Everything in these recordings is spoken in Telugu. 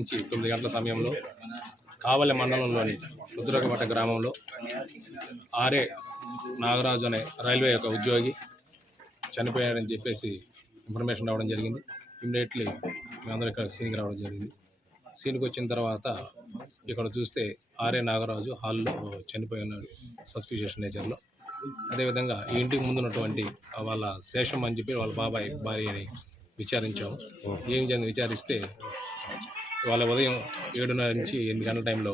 నుంచి 9 గంటల సమయంలో కావలి మండలంలోని రుద్రకమట గ్రామంలో ఆర్ఏ నాగరాజు అనే రైల్వే యొక్క ఉద్యోగి చనిపోయాడని చెప్పేసి ఇన్ఫర్మేషన్ రావడం జరిగింది. ఇమ్మీడియట్లీ మేమందరం ఇక్కడ సీన్కి రావడం జరిగింది. సీన్కి వచ్చిన తర్వాత ఇక్కడ చూస్తే ఆర్ఏ నాగరాజు హాల్లో చనిపోయి ఉన్నాడు సస్పిషియస్ నేచర్లో. అదేవిధంగా ఈ ఇంటికి ముందున్నటువంటి వాళ్ళ శేషం అని చెప్పి వాళ్ళ బాబాయ్ భార్యని విచారించాము. ఏం జరిగింది విచారిస్తే వాళ్ళ ఉదయం 7:30 నుంచి 8 గంటల టైంలో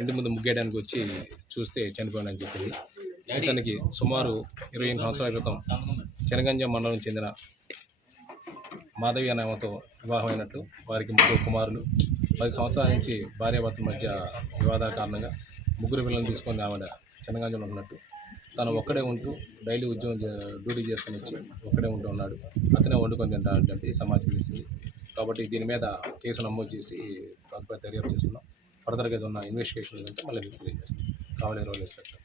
ఇంటి ముందు ముగ్గేయడానికి వచ్చి చూస్తే చనిపోయాడని చెప్పింది. ఇతనికి సుమారు 28 సంవత్సరాల క్రితం చెనగంజం మండలం చెందిన మాధవి అనే ఆమెతో వివాహమైనట్టు, వారికి 3 కుమారులు. 10 సంవత్సరాల నుంచి భార్యాభర్తల మధ్య వివాదాల కారణంగా 3 పిల్లలను తీసుకొని ఆవిడ చెనగంజంలో ఉన్నట్టు, తను ఒక్కడే ఉంటూ డైలీ డ్యూటీ చేసుకుని వచ్చి ఒక్కడే ఉంటూ ఉన్నాడు. అతనే వండుకొని తింటాడంటే సమాచారం తెలిసింది. కాబట్టి దీని మీద కేసు నమోదు చేసి తదుపరి దర్యాప్తు చేస్తున్నాం. ఫర్దర్గా ఏదన్నా ఇన్వెస్టిగేషన్ లేదంటే మళ్ళీ తెలియజేస్తాం. కావలి రోడ్ ఇన్స్పెక్టర్.